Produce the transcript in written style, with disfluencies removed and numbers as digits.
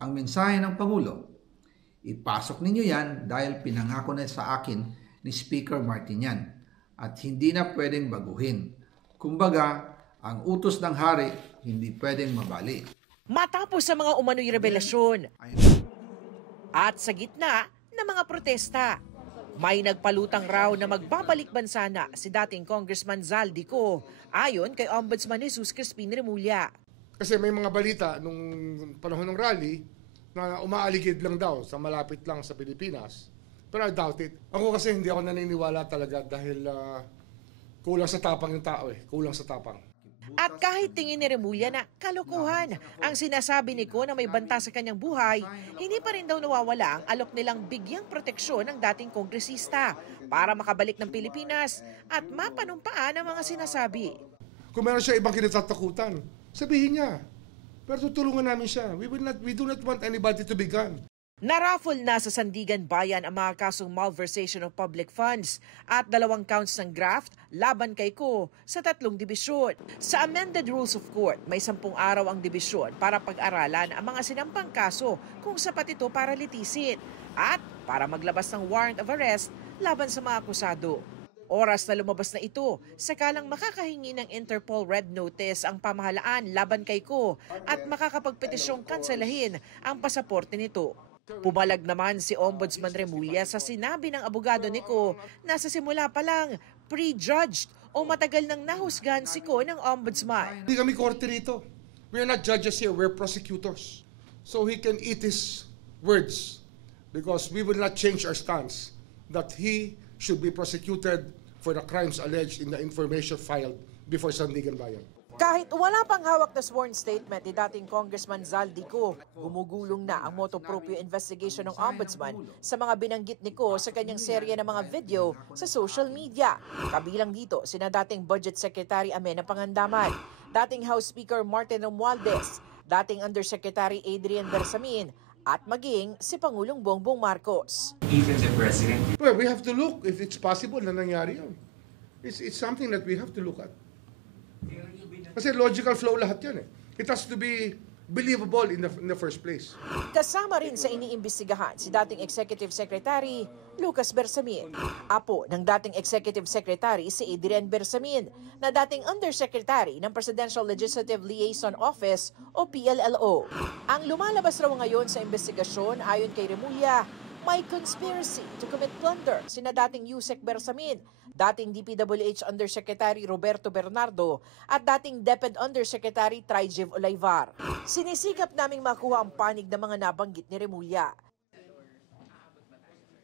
Ang mensahe ng Pangulo, ipasok ninyo yan dahil pinangako na sa akin ni Speaker Martin yan at hindi na pwedeng baguhin. Kumbaga, ang utos ng hari hindi pwedeng mabali. Matapos sa mga umano'y revelasyon at sa gitna ng mga protesta, may nagpalutang raw na magbabalik bansa na si dating Congressman Zaldico ayon kay Ombudsman Jesus Crispin Remulla. Kasi may mga balita nung panahon ng rally na umaaligid lang daw sa malapit lang sa Pilipinas. Pero I doubt it. Ako kasi hindi ako naniniwala talaga dahil kulang sa tapang yung tao kulang sa tapang. At kahit tingin ni Remulla na kalokohan ang sinasabi ni Ko na may banta sa kanyang buhay, hindi pa rin daw nawawala ang alok nilang bigyang proteksyon ng dating kongresista para makabalik ng Pilipinas at mapanumpaan ang mga sinasabi. Kung meron siya ibang kinatatakutan, sabihin niya. Pero tutulungan namin siya. We do not want anybody to be gone. Naraffle na sa Sandigan Bayan ang mga kasong malversation of public funds at 2 counts ng graft laban kay Ko sa 3 dibisyon. Sa amended rules of court, may 10 araw ang dibisyon para pag-aralan ang mga sinampang kaso kung sapat ito para litisin at para maglabas ng warrant of arrest laban sa mga akusado. Oras na lumabas na ito, sakalang makakahingi ng Interpol Red Notice ang pamahalaan laban kay Ko at makakapagpetisyong kanselahin ang pasaporte nito. Pumalag naman si Ombudsman Remulla sa sinabi ng abogado ni Ko na sa simula pa lang prejudged o matagal nang nahusgahan si Ko ng ombudsman. Hindi kami korte rito. We are not judges here, we're prosecutors. So he can eat his words because we will not change our stance that he should be prosecuted for the crimes alleged in the information filed before Sandigan Bayan. Kahit wala pang hawak na sworn statement ni dating Congressman Zaldico, gumugulong na ang motu proprio investigation ng Ombudsman sa mga binanggit ni Ko sa kanyang serye ng mga video sa social media. Kabilang dito sina dating Budget Secretary Amenah Pangandaman, dating House Speaker Martin Romualdez, dating Undersecretary Adrian Bersamin, at maging si Pangulong Bongbong Marcos. Even the President? Well, we have to look if it's possible na nangyari yun. It's something that we have to look at. Kasi logical flow lahat yan It has to be believable in the first place. Kasama rin sa iniimbestigahan si dating Executive Secretary Lucas Bersamin. Apo ng dating Executive Secretary si Adrian Bersamin na dating Undersecretary ng Presidential Legislative Liaison Office o PLLO. Ang lumalabas raw ngayon sa investigasyon ayon kay Remulla, may conspiracy to commit plunder sina dating Yusek Bersamin, dating DPWH Undersecretary Roberto Bernardo at dating DepEd Undersecretary Trijev Olaivar. Sinisikap naming makuha ang panig ng mga nabanggit ni Remulla.